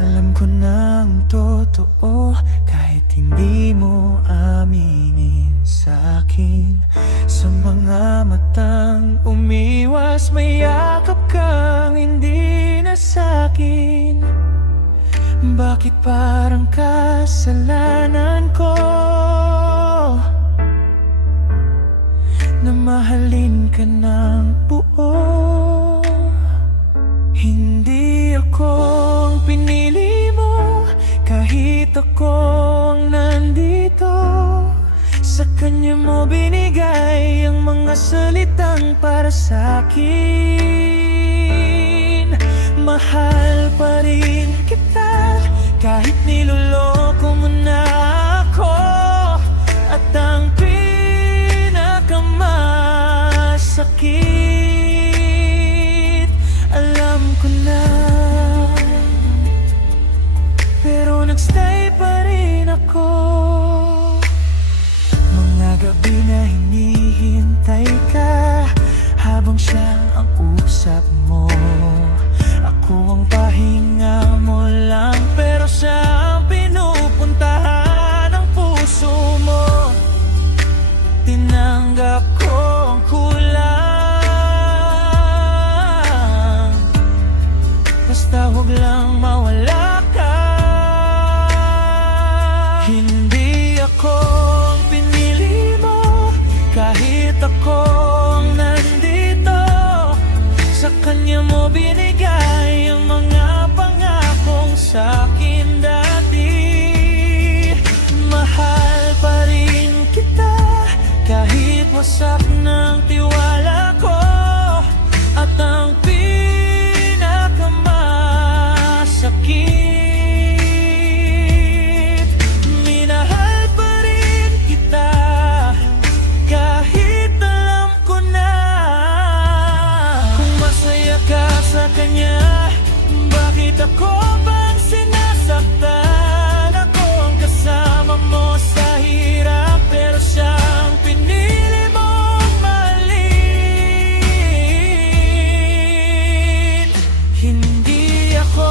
Alam ko ng totoo kahit hindi mo aminin sa'kin. Sa mga matang umiwas, may yakap kang hindi na sa'kin. Bakit parang kasalanan ko na mahalin ka ng buo? Hindi ako ang pinili mo, kahit akong nandito. Sa kanya mo binigay ang mga salitang para sa'kin. Mahal pa rin kita kahit niloloko mo na ako. At ang pinakamasakit, alam ko na, pero nagstay pa rin ako. Mga gabi na hinihintay ka habang siya ang usap mo. Ako ang pahinga mo lang, pero siya ang pinupuntahan ng puso mo. Tinanggap ko ang kulang, basta huwag lang mawala ka. Hindi ako ang pinili mo, kahit akong nandito. Sa kanya mo binigay ang mga pangakong sa'kin dati. Mahal pa rin kita kahit wasak ng tiwala ko. At ang pinakamasakit, minahal pa rin kita kahit alam ko na. Kung masaya ka sa kanya, bakit ako bang sinasaktan? Ako ang kasama mo sa hirap, pero siya ang pinili mong mahalin. Hindi ako